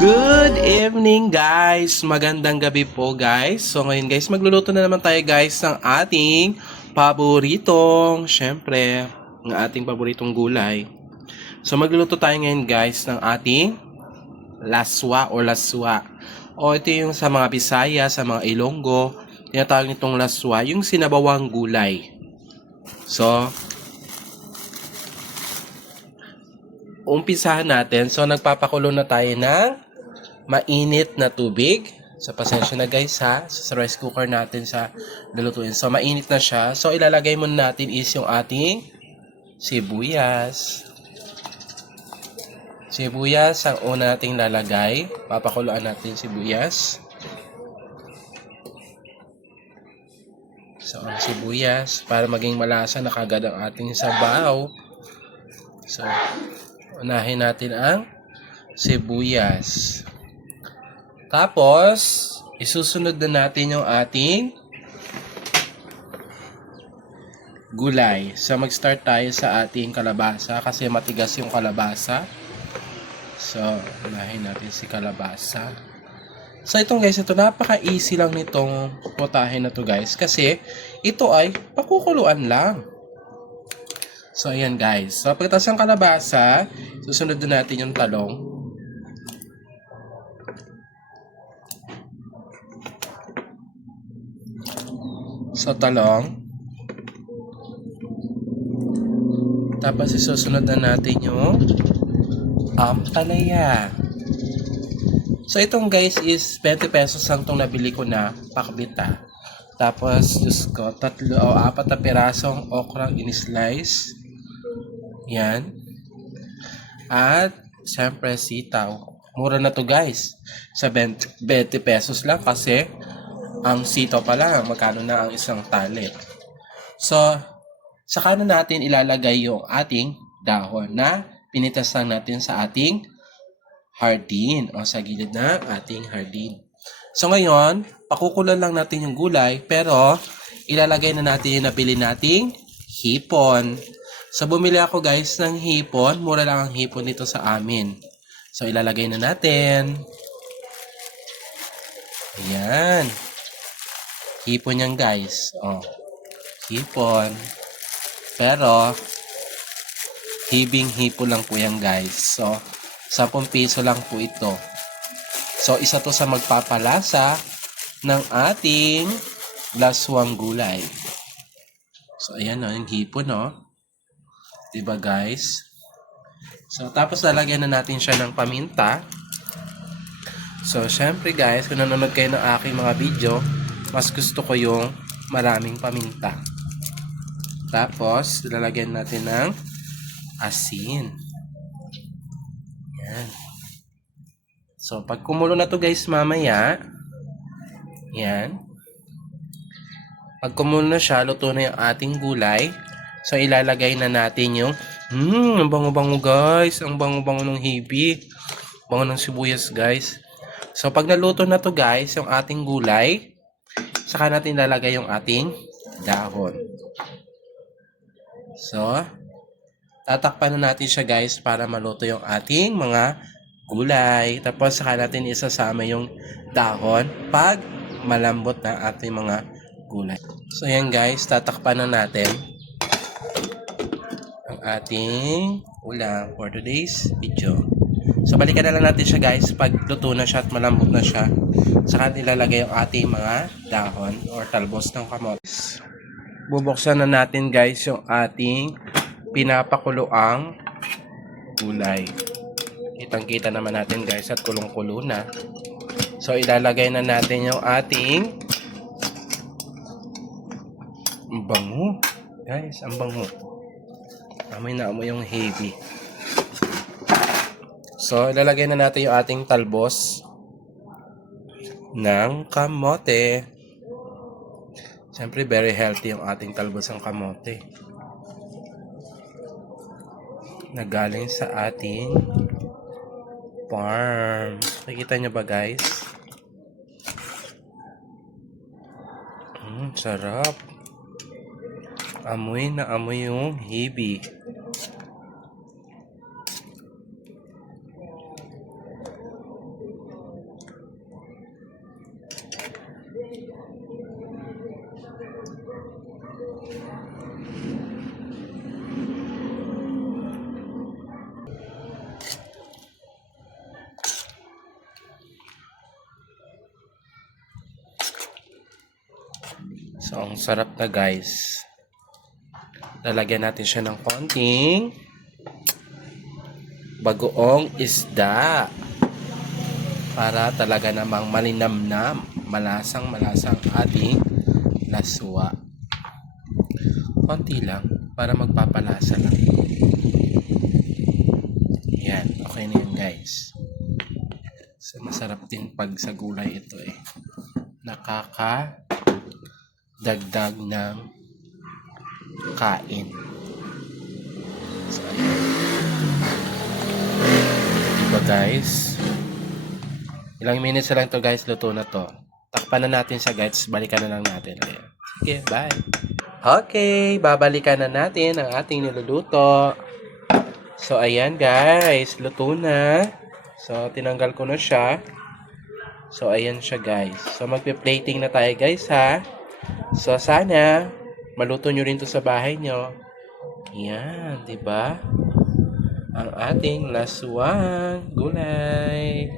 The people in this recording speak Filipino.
Good evening guys! Magandang gabi po guys. So ngayon guys, magluluto na naman tayo guys ng ating paboritong gulay. So magluluto tayo ngayon guys ng ating laswa o laswa. O ito yung sa mga Bisaya, sa mga Ilonggo, tinatawag nitong laswa, yung sinabawang gulay. So, umpisahan natin. So nagpapakulo na tayo ng mainit na tubig. So, pasensya na guys ha. So, sa rice cooker natin sa lulutuin. So, mainit na siya. So, ilalagay muna natin is yung ating sibuyas. Sibuyas ang una nating lalagay. Papakuluan natin sibuyas. So, ang sibuyas para maging malasa na kagad ang ating sabaw. So, unahin natin ang sibuyas. Tapos, isusunod na natin yung ating gulay. So, mag-start tayo sa ating kalabasa kasi matigas yung kalabasa. So, unahin natin si kalabasa. So, itong guys, ito napaka-easy lang nitong putahin na to guys kasi ito ay pakukuluan lang. So, ayan guys. So, pagkatapos ng kalabasa, susunod na natin yung talong. So, talong. Tapos, isusunod na natin yung ampalaya. So, itong guys is 20 pesos lang itong nabili ko na pakbita. Tapos, Diyos ko, 3 o 4 na pirasong okrang in-slice. Yan. At, syempre, sitaw. Mura na to guys. Sa 20 pesos lang kasi ang sitaw pala, magkano na ang isang tali. So, saka na natin ilalagay yung ating dahon na pinitas lang natin sa ating hardin o sa gilid na ating hardin. So, ngayon, pakukulan lang natin yung gulay pero ilalagay na natin yung nabili nating hipon. So, bumili ako guys ng hipon. Mura lang ang hipon dito sa amin. So, ilalagay na natin. Ayan. Hipon yan guys. Oh, hipon. Pero, hibing hipon lang po yan guys. So, 10 piso lang po ito. So, isa to sa magpapalasa ng ating laswang gulay. So, ayan o, yung hipon o. Diba guys? So, tapos lalagyan na natin siya ng paminta. So, syempre guys, kung nanonood kayo ng aking mga video, mas gusto ko yung maraming paminta. Tapos, lalagyan natin ng asin. Yan. So, pag kumulo na to guys mamaya, yan. Pag kumulo na siya, luto na yung ating gulay. So, ilalagay na natin yung, ang bango-bango guys. Ang bango-bango ng hibi. Bango ng sibuyas guys. So, pag naluto na to guys, yung ating gulay, saka natin ilalagay yung ating dahon. So, tatakpan na natin siya guys para maluto yung ating mga gulay. Tapos saka natin isasama yung dahon pag malambot na ating mga gulay. So yan guys, tatakpan na natin ang ating ulam for today's video. So balikan na lang natin siya guys pag luto na siya at malambot na siya. Saka ilalagay yung ating mga dahon or talbos ng kamotes. Bubuksan na natin guys yung ating pinapakuloang gulay. Kitang-kita naman natin guys at kulong-kulo na. So ilalagay na natin yung ating bango. Guys, ang bango. Amoy na amoy yung heavy. So ilalagay na natin yung ating talbos ng kamote. Siyempre very healthy yung ating talbos ng kamote. Na galing sa ating farm. Nakikita nyo ba guys? Sarap. Amoy na amoy yung hibi. So, ang sarap na guys. Lalagyan natin siya ng konting bagoong isda. Para talaga namang malinamnam, malasang ating laswa. Konti lang, para magpapalasa lang. Yan, okay na yan guys. So, masarap din pag sa gulay ito eh. Nakakadagdag ng kain. So, ayan. Diba guys? Ilang minutes na lang to guys, luto na to. Takpan na natin sa guys, balikan na lang natin. Ayan. Sige, bye! Okay, babalikan na natin ang ating niluluto. So, ayan guys, luto na. So, tinanggal ko na siya. So, ayan siya guys. So, magpe-plating na tayo guys ha. So, sana maluto nyo rin to sa bahay nyo. Yan, di ba? Ang ating laswang gulay.